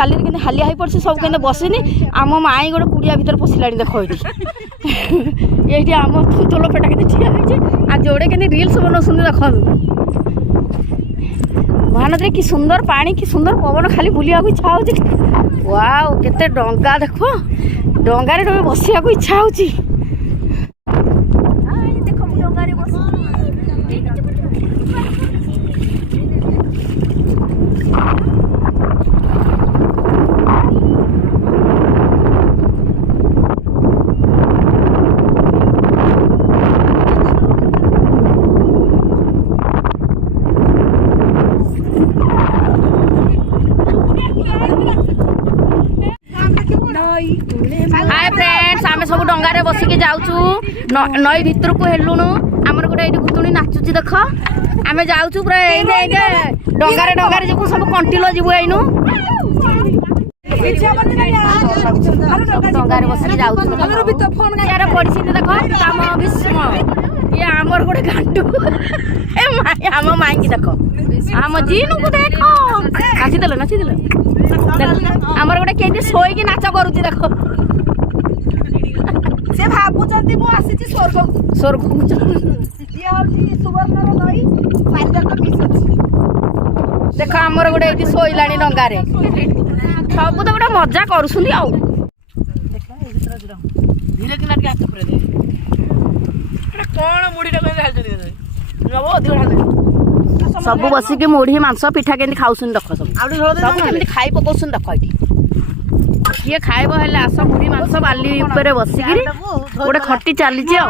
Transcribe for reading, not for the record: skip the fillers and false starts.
बाली के हालिया हो पड़ी सब के बसिनी आम माई गोटे कुड़िया भर पशिला देख ये आम तुल पेटा के ठिया आ जोड़े के रिल्स बनाऊँ देख महानदी कि सुंदर पानी कि सुंदर पवन खाली बुलिया इच्छा हो वाओ केते डंगा देख डंगारे डे बसिया इच्छा हो हाय फ्रेंड्स आमे सब डंगारे बसिके जाऊचु नई भितर को हेलुनु आमर गोटे ये भुतुणी नाचुची देख आमे जाऊचु पूरा डंगारे डंगारे जीवु सब कंटिलो जीवु आइनु डंगारे बसिके जाऊचु यार पड़सी देख आम विस्म ये आमर गोटे घाटू ए माई आम माई की देख आम जीनु को देख नाची आमर गोटे केंदी सोईकी नाच करूची देख से भाबुचंती मु आसीची स्वर्ग स्वर्ग ये होची सुवर्णर नई पारिजात मिसुची देख आमर गोटे एठी सोइलाणी डंगारे सब तो गोटे मजा करूसुनी आउ देख ए भितर जुरा धीरे किना के हाथ परे दे एटा कोन मुड़ी रे हाल चली दे नबो दिगडा सब बसिके मुढ़ी मांस पिठा के खाऊन देख सब खाई पकाउन देख ये किए खाइब हेले आस मुढ़ी मांस बाली ऊपर बसिकी गोटे खटी चली।